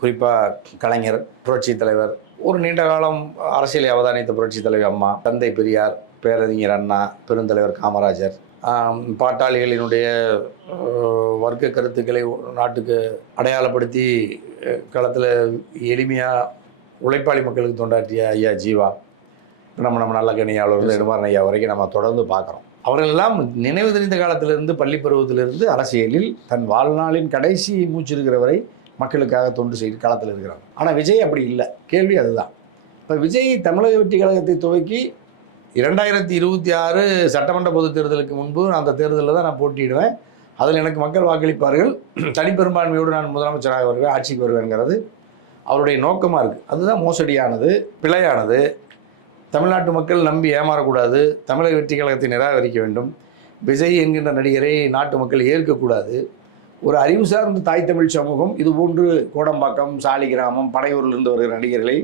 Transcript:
குறிப்பாக கலைஞர், புரட்சித் தலைவர், ஒரு நீண்ட காலம் அரசியலை அவதானித்த புரட்சித் தலைவர் அம்மா, தந்தை பெரியார், பேரறிஞர் அண்ணா, பெருந்தலைவர் காமராஜர், பாட்டாளிகளினுடைய வர்க்க கருத்துக்களை நாட்டுக்கு அடையாளப்படுத்தி களத்தில் எளிமையாக உழைப்பாளி மக்களுக்கு தொண்டாற்றிய ஐயா ஜீவா, நம்ம நல்லக்கணியாளர் நெடுமாறன் ஐயா வரைக்கும் நம்ம தொடர்ந்து பார்க்குறோம். அவர்களெல்லாம் நினைவு தெரிந்த காலத்திலிருந்து பள்ளி பருவத்திலிருந்து அரசியலில் தன் வாழ்நாளின் கடைசி மூச்சு இருக்கிற வரை மக்களுக்காக தொண்டு செய்து களத்தில் இருக்கிறாங்க. ஆனால் விஜய் அப்படி இல்லை. கேள்வி அதுதான். இப்போ விஜய் தமிழக வெற்றி கழகத்தை துவக்கி 2026 சட்டமன்ற பொதுத் தேர்தலுக்கு முன்பு அந்த தேர்தலில் தான் நான் போட்டியிடுவேன், அதில் எனக்கு மக்கள் வாக்களிப்பார்கள், தனிப்பெரும்பான்மையோடு நான் முதலமைச்சராக வருவேன், ஆட்சிக்கு வருவேங்கிறது அவருடைய நோக்கமாக இருக்குது. அதுதான் மோசடியானது, பிழையானது. தமிழ்நாட்டு மக்கள் நம்பி ஏமாறக்கூடாது, தமிழக வெற்றி கழகத்தை நிராகரிக்க வேண்டும், விஜய் என்கின்ற நடிகரை நாட்டு மக்கள் ஏற்கக்கூடாது. ஒரு அறிவு சார்ந்த தாய் தமிழ் சமூகம் இதுபோன்று கோடம்பாக்கம், சாலிகிராமம், பனையூரிலிருந்து வருகிற நடிகர்களை